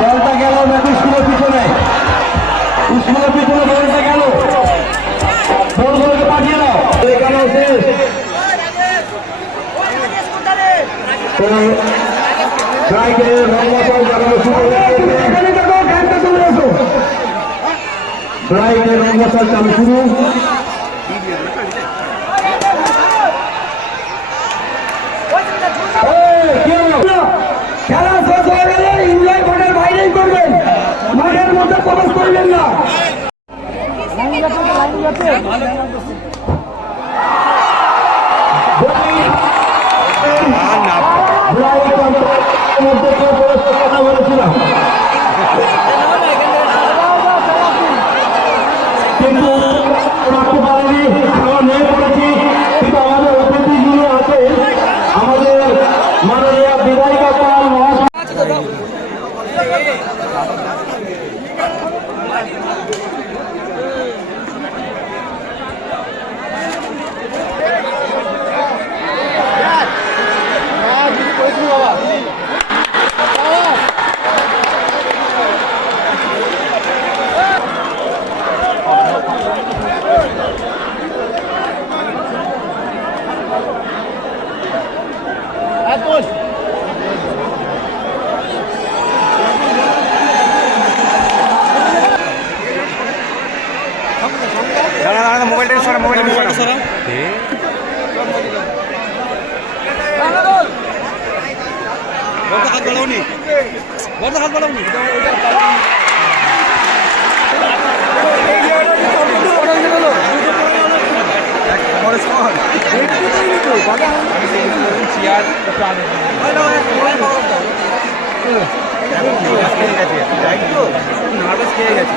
বলটা গেল মেঘুষ্কুলের পিছনে। উস্কুলের পিছনে বলটা গেল। বলগুলোকে পাঠিয়ে দাও। এখানে শেষ চালু শুরু। কেউ মধ্যে প্রবেশ করিবেন না দাঁড়া মোবাইলটা সরা মোবাইলটা সরা বড় হাত বাড়াওনি বড় হাত বাড়াওনি নার্ভাস খেয়ে গেছে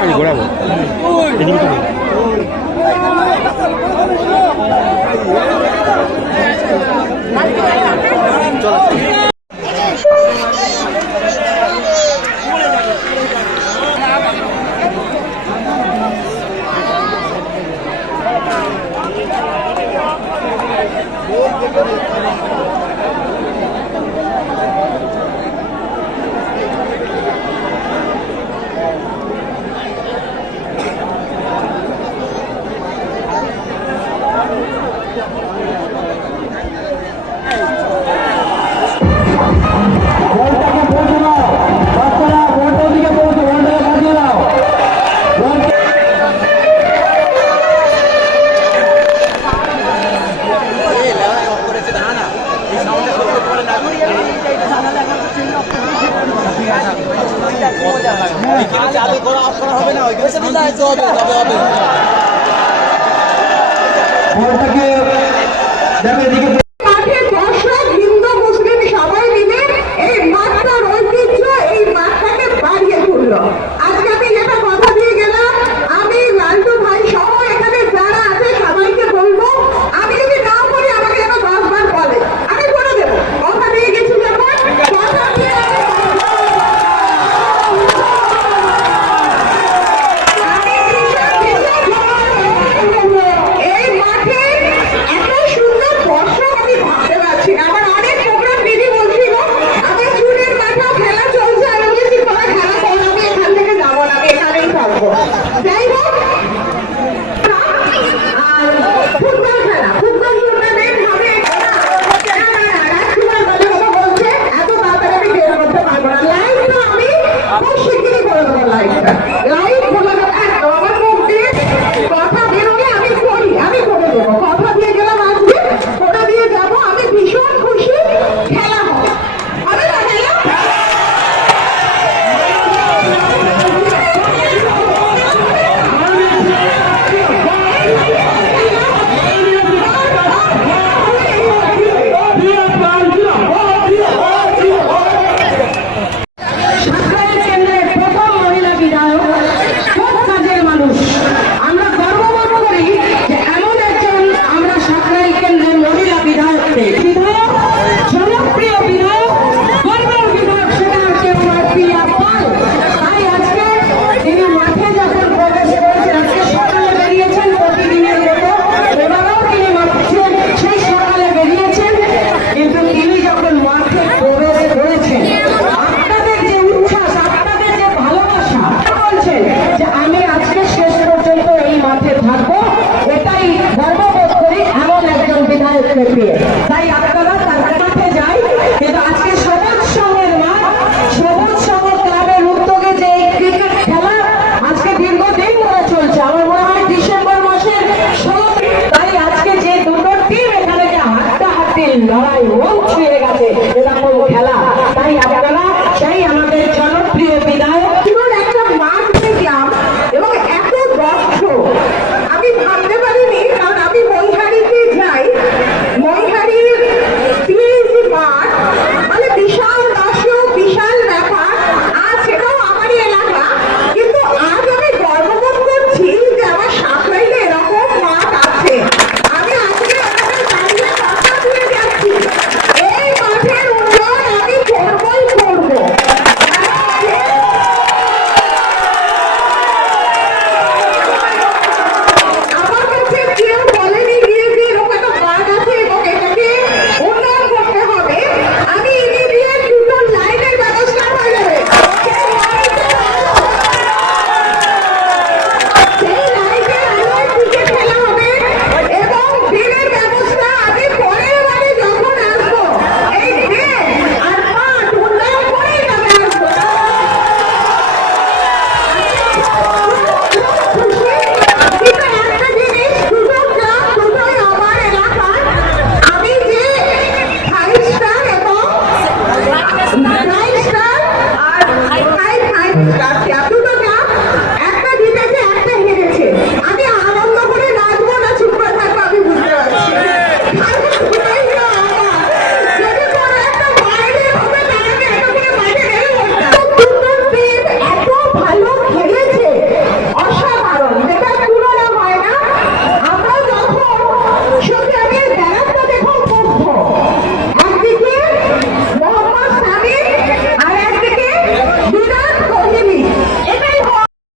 Real y bravo. চালু করা অফ করা হবে না ওইখানে হবে হবে দেখো এদিকে লড়াই মন ছুঁয়ে গেছে। এটা কোনো খেলা।